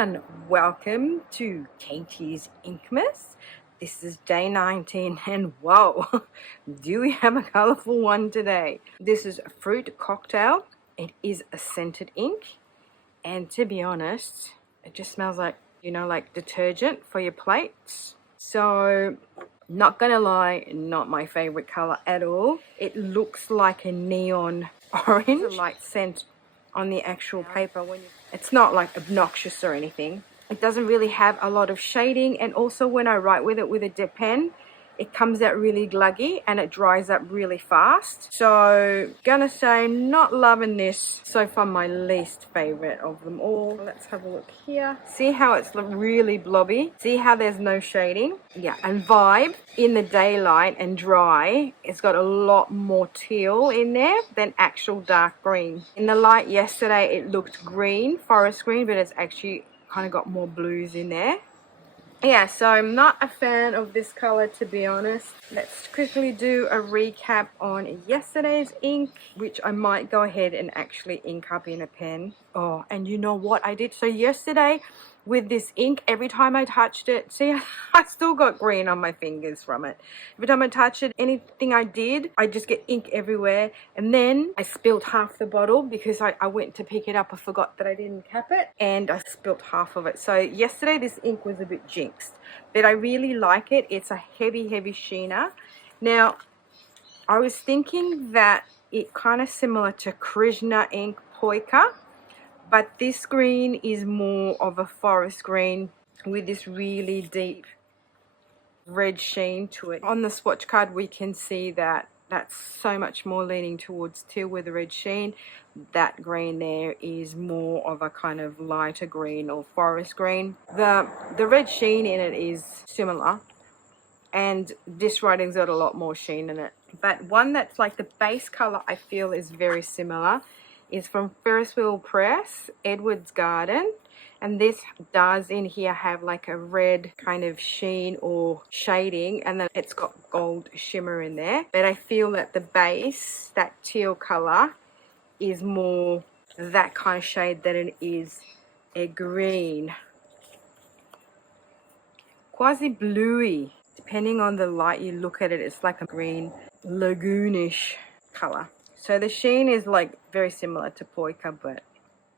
everyone, welcome to Katie's Inkmas. This is day 19 and whoa, do we have a colourful one today. This is a fruit cocktail. It is a scented ink and to be honest, it just smells like, you know, like detergent for your plates. So not gonna lie, not my favorite color at all. It looks like a neon orange, a light scent on the actual paper. It's not like obnoxious or anything. It doesn't really have a lot of shading, and also when I write with it with a dip pen, it comes out really gluggy and it dries up really fast. So gonna say not loving this. So far my least favorite of them all. Let's have a look here. See how it's really blobby? See how there's no shading? Yeah, and vibe in the daylight and dry, it's got a lot more teal in there than actual dark green. In the light yesterday it looked green, forest green, but it's actually kind of got more blues in there. Yeah, so I'm not a fan of this color, to be honest. Let's quickly do a recap on yesterday's ink, which I might go ahead and actually ink up in a pen. Oh, and you know what I did? So yesterday with this ink, every time I touched it, see, I still got green on my fingers from it. Every time I touch it, anything I did, I just get ink everywhere. And then I spilled half the bottle because I went to pick it up. I forgot that I didn't cap it and I spilled half of it. So yesterday this ink was a bit jinxed, but I really like it. It's a heavy sheener. Now, I was thinking that it kind of similar to Krishna ink Poika, but this green is more of a forest green with this really deep red sheen to it. On the swatch card we can see that that's so much more leaning towards teal with the red sheen. That green there is more of a kind of lighter green or forest green. The red sheen in it is similar, and this writing's got a lot more sheen in it. But one that's like the base color I feel is very similar is from Ferris Wheel Press, Edward's Garden. And this does in here have like a red kind of sheen or shading, and then it's got gold shimmer in there. But I feel that the base, that teal color, is more that kind of shade than it is a green. Quasi bluey. Depending on the light you look at it, it's like a green lagoonish color. So the sheen is like very similar to Poika, but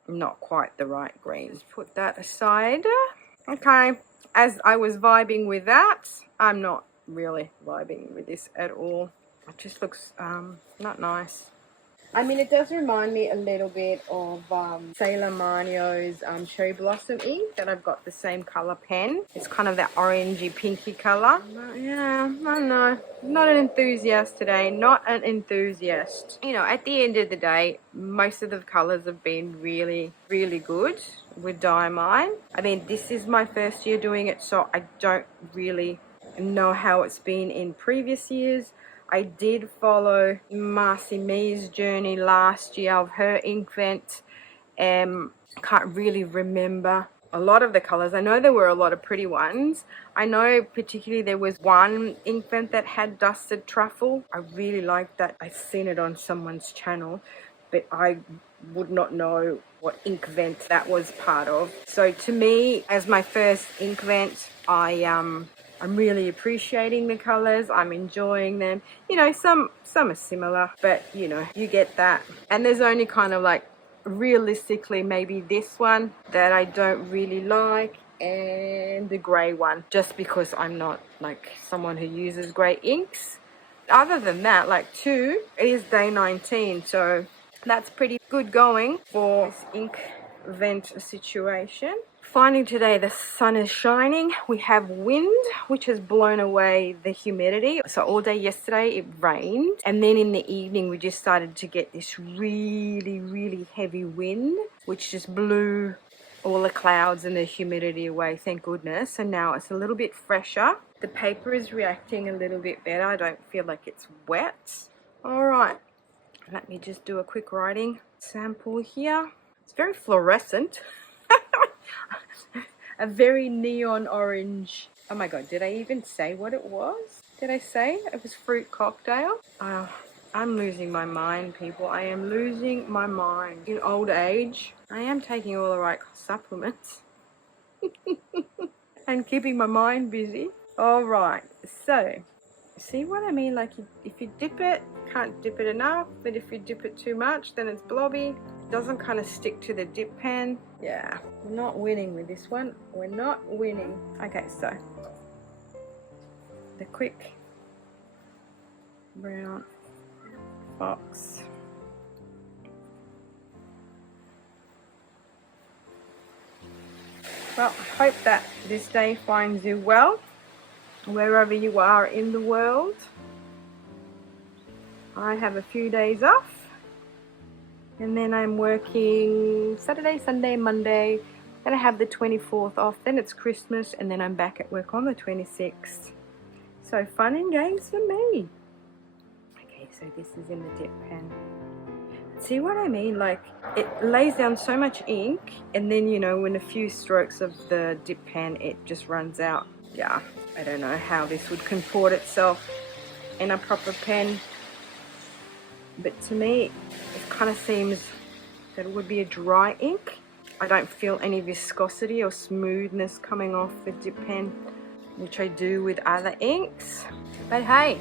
not quite the right green. Just put that aside. Okay, as I was vibing with that, I'm not really vibing with this at all. It just looks not nice. I mean, it does remind me a little bit of Sailor Manio's Cherry Blossom ink that I've got the same color pen. It's kind of that orangey pinky color. Yeah, I don't know. Not an enthusiast today. Not an enthusiast. You know, at the end of the day, most of the colors have been really good with Diamine. I mean, this is my first year doing it, so I don't really know how it's been in previous years. I did follow Marcy Mee's journey last year of her Inkvent. Can't really remember a lot of the colors. I know there were a lot of pretty ones. I know particularly there was one Inkvent that had dusted truffle. I really liked that. I've seen it on someone's channel, but I would not know what Inkvent that was part of. So to me, as my first Inkvent, I'm really appreciating the colors. I'm enjoying them. You know, some are similar, but you know, you get that. And there's only kind of like realistically maybe this one that I don't really like, and the grey one, just because I'm not like someone who uses grey inks. Other than that, like it is day 19, so that's pretty good going for this Inkvent situation. Finding today the sun is shining. We have wind, which has blown away the humidity. So all day yesterday it rained, and then in the evening we just started to get this really heavy wind, which just blew all the clouds and the humidity away, thank goodness. And now it's a little bit fresher. The paper is reacting a little bit better. I don't feel like it's wet. All right, let me just do a quick writing sample here. It's very fluorescent. A very neon orange. Oh my god, did I even say what it was? Did I say it was fruit cocktail? I'm losing my mind, people. I am losing my mind. In old age, I am taking all the right supplements. and keeping my mind busy. All right, so see what I mean? Like if you dip it, can't dip it enough, but if you dip it too much, then it's blobby. It doesn't kind of stick to the dip pen. Yeah, we're not winning with this one. We're not winning. Okay, so the quick brown fox. Well, I hope that this day finds you well, wherever you are in the world. I have a few days off, and then I'm working Saturday, Sunday, Monday. Then I have the 24th off, then it's Christmas, and then I'm back at work on the 26th. So fun and games for me. Okay, so this is in the dip pen. See what I mean? Like, it lays down so much ink, and then, you know, in a few strokes of the dip pen, it just runs out. Yeah, I don't know how this would comport itself in a proper pen, but to me, it kind of seems that it would be a dry ink. I don't feel any viscosity or smoothness coming off the dip pen, which I do with other inks. But hey,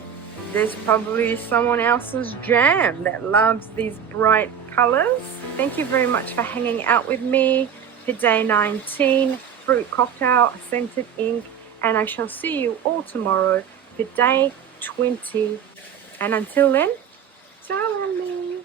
there's probably someone else's jam that loves these bright colors. Thank you very much for hanging out with me for day 19, fruit cocktail, scented ink, and I shall see you all tomorrow for day 20. And until then, ciao, Annie.